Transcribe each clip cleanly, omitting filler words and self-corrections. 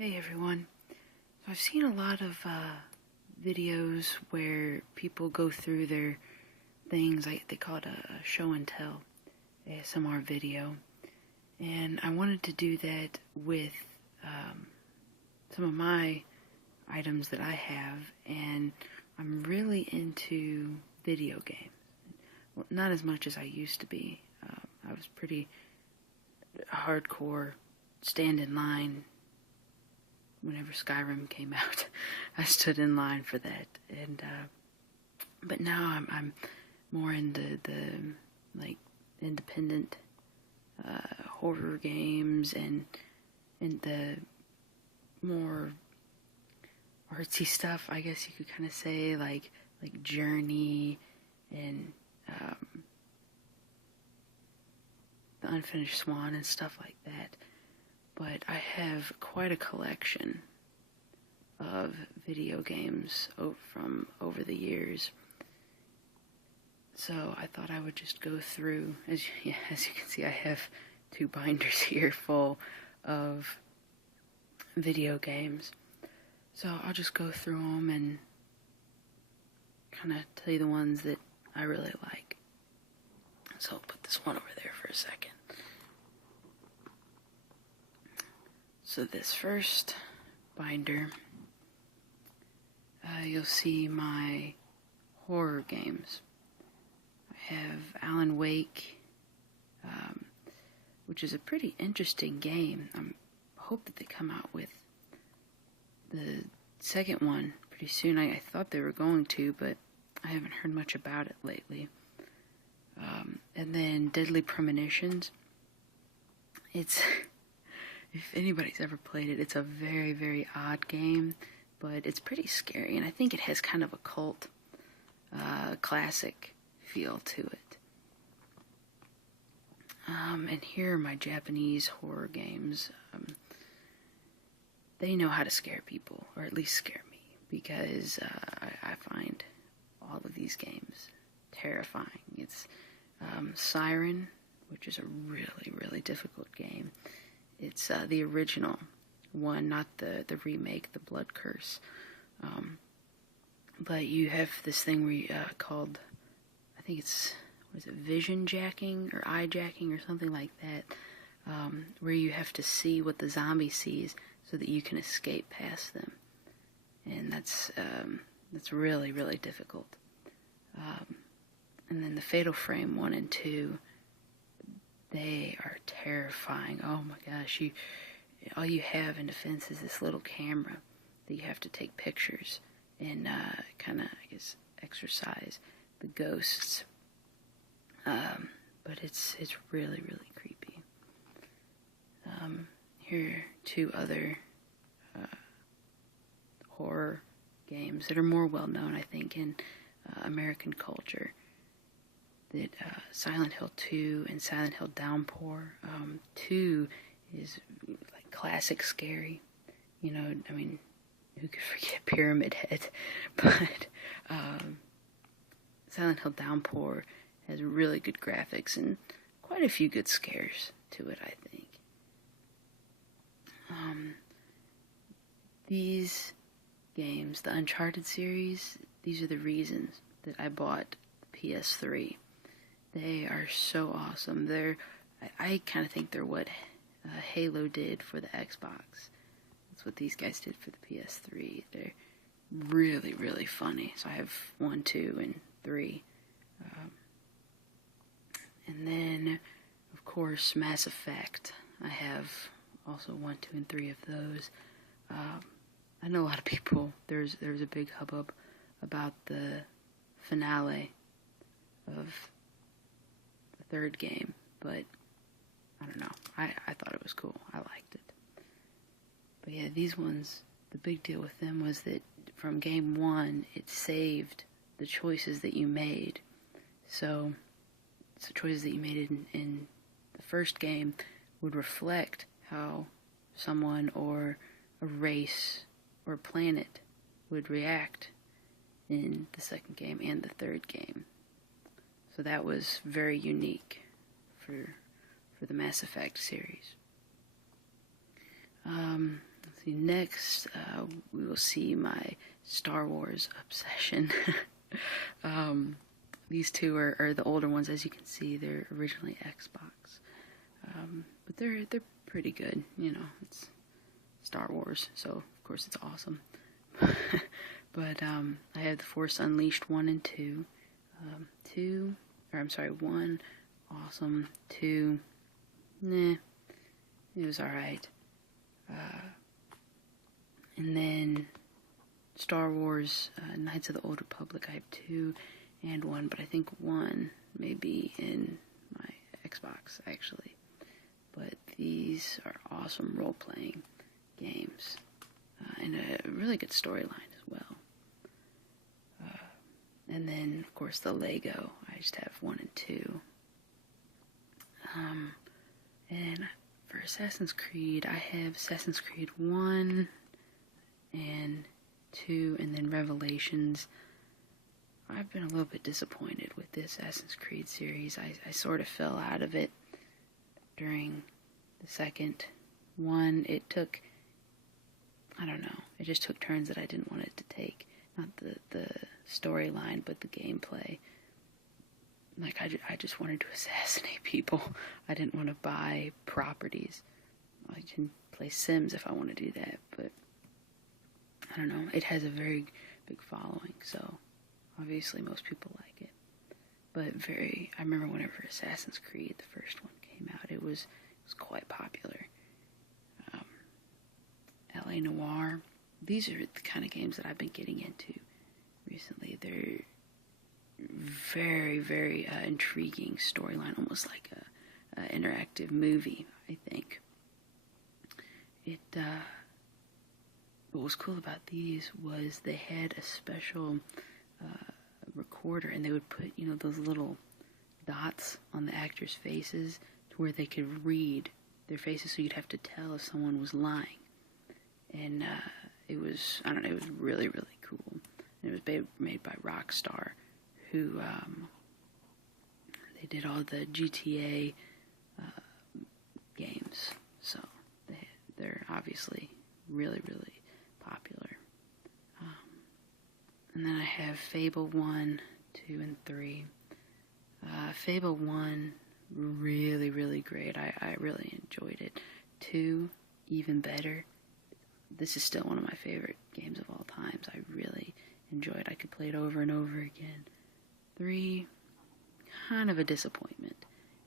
Hey everyone. So I've seen a lot of videos where people go through their things, like they call it a show and tell ASMR video, and I wanted to do that with some of my items that I have, and I'm really into video games. Well, not as much as I used to be. I was pretty hardcore, stand in line. Whenever Skyrim came out, I stood in line for that, and but now I'm more into the like independent horror games and the more artsy stuff, I guess you could kind of say, like Journey and the Unfinished Swan and stuff like that. But I have quite a collection of video games from over the years. So I thought I would just go through, as you can see, I have 2 binders here full of video games. So I'll just go through them and kind of tell you the ones that I really like. So I'll put this one over there for a second. So this first binder, you'll see my horror games. I have Alan Wake, which is a pretty interesting game. I hope that they come out with the second one pretty soon. I thought they were going to, but I haven't heard much about it lately. And then Deadly Premonitions. It's... If anybody's ever played it, it's a very, very odd game, but it's pretty scary, and I think it has kind of a cult, classic feel to it. And here are my Japanese horror games. They know how to scare people, or at least scare me, because I find all of these games terrifying. It's Siren, which is a really, really difficult game. It's the original one, not the remake, the Blood Curse. But you have this thing where called, I think it's, what is it, vision jacking or eye jacking or something like that, where you have to see what the zombie sees so that you can escape past them. And that's really, really difficult. And then the Fatal Frame 1 and 2, they are terrifying. Oh my gosh, all you have in defense is this little camera that you have to take pictures and kind of, I guess, exorcise the ghosts. But it's really, really creepy. Here are 2 other horror games that are more well known, I think, in American culture. That Silent Hill 2 and Silent Hill Downpour. 2 is like classic scary. You know, I mean, who could forget Pyramid Head? But Silent Hill Downpour has really good graphics and quite a few good scares to it, I think. These games, the Uncharted series, these are the reasons that I bought the PS3. They are so awesome. I kind of think they're what Halo did for the Xbox. That's what these guys did for the PS3. They're really, really funny. So I have 1, 2, and 3. And then, of course, Mass Effect. I have also 1, 2, and 3 of those. I know a lot of people, there's a big hubbub about the finale of 3rd game, but I don't know. I thought it was cool. I liked it. But yeah, these ones, the big deal with them was that from game 1, it saved the choices that you made. So the choices that you made in the first game would reflect how someone or a race or planet would react in the 2nd game and the 3rd game. So that was very unique for the Mass Effect series. Let's see, next we will see my Star Wars obsession. These two are the older ones, as you can see. They're originally Xbox, but they're pretty good. You know, it's Star Wars, so of course it's awesome. But I have The Force Unleashed 1 and 2. 1, awesome. 2, nah, it was alright. And then Star Wars Knights of the Old Republic, I have 2 and 1, but I think 1 may be in my Xbox, actually. But these are awesome role-playing games, and a really good storyline as well. And then, of course, the Lego. I just have 1 and 2. And for Assassin's Creed, I have Assassin's Creed 1 and 2, and then Revelations. I've been a little bit disappointed with the Assassin's Creed series. I sort of fell out of it during the second one. It took, I don't know, it just took turns that I didn't want it to take. Not the storyline, but the gameplay. Like, I just wanted to assassinate people. I didn't want to buy properties. I can play Sims if I want to do that, but I don't know. It has a very big following, so obviously most people like it. But I remember whenever Assassin's Creed, the first one, came out, it was quite popular. LA Noire. These are the kind of games that I've been getting into recently. They're very, very intriguing storyline, almost like a interactive movie, I think. What was cool about these was they had a special recorder, and they would put, those little dots on the actors' faces to where they could read their faces, so you'd have to tell if someone was lying. And it was, I don't know, it was really, really cool. And it was made by Rockstar, who, they did all the GTA games, so they're obviously really, really popular. And then I have Fable 1, 2, and 3. Fable 1, really, really great. I really enjoyed it. 2, even better. This is still one of my favorite games of all times. I really enjoy it. I could play it over and over again. 3, kind of a disappointment.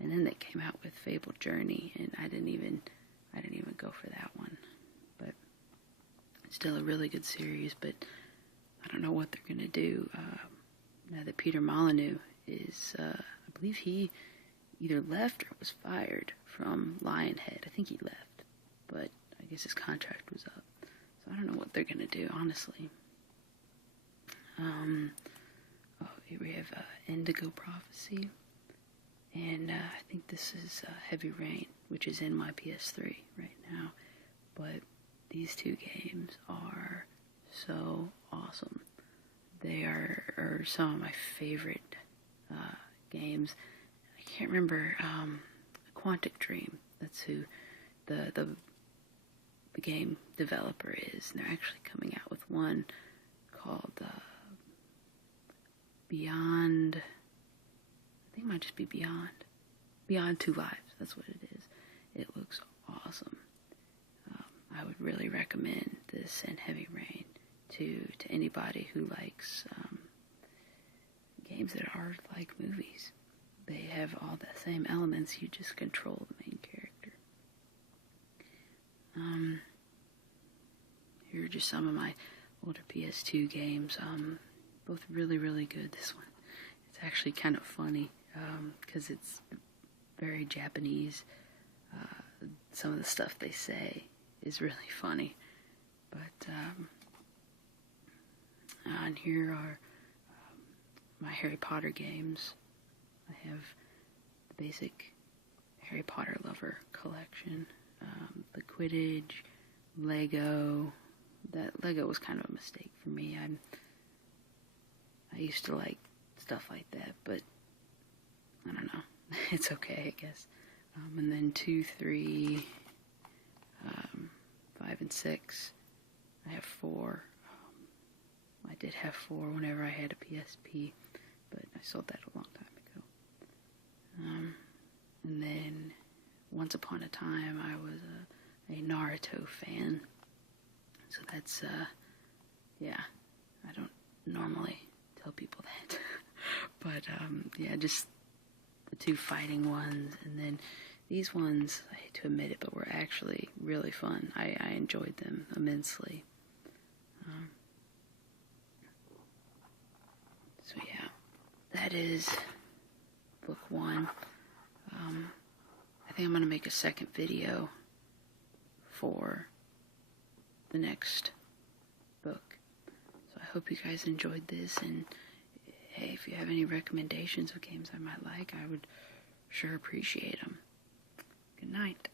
And then they came out with Fable Journey, and I didn't even go for that one. But it's still a really good series, but I don't know what they're going to do now that Peter Molyneux is, I believe he either left or was fired from Lionhead. I think he left, but I guess his contract was up. So I don't know what they're going to do, honestly. Here we have Indigo Prophecy, and I think this is Heavy Rain, which is in my PS3 right now. But these two games are so awesome. They are some of my favorite games. I can't remember, Quantic Dream, that's who the game developer is, and they're actually coming out with one called Beyond, I think it might just be Beyond Two Lives, that's what it is. It looks awesome. I would really recommend this and Heavy Rain to anybody who likes games that are like movies. They have all the same elements, you just control the main character. Here are just some of my older PS2 games, both really, really good. This one, it's actually kind of funny, because it's very Japanese. Some of the stuff they say is really funny, but and here are my Harry Potter games. I have the basic Harry Potter lover collection, the Quidditch, Lego. That Lego was kind of a mistake for me. I used to like stuff like that, but I don't know. It's okay, I guess. And then 2, 3, 5 and 6. I have 4. I did have 4 whenever I had a PSP, but I sold that a long time ago. And then, once upon a time, I was a Naruto fan. So that's, yeah, I don't normally tell people that. But, yeah, just the 2 fighting ones. And then these ones, I hate to admit it, but were actually really fun. I enjoyed them immensely. So yeah, that is book 1. I think I'm going to make a second video for the next book. So I hope you guys enjoyed this, and hey, if you have any recommendations of games I might like, I would sure appreciate them. Good night.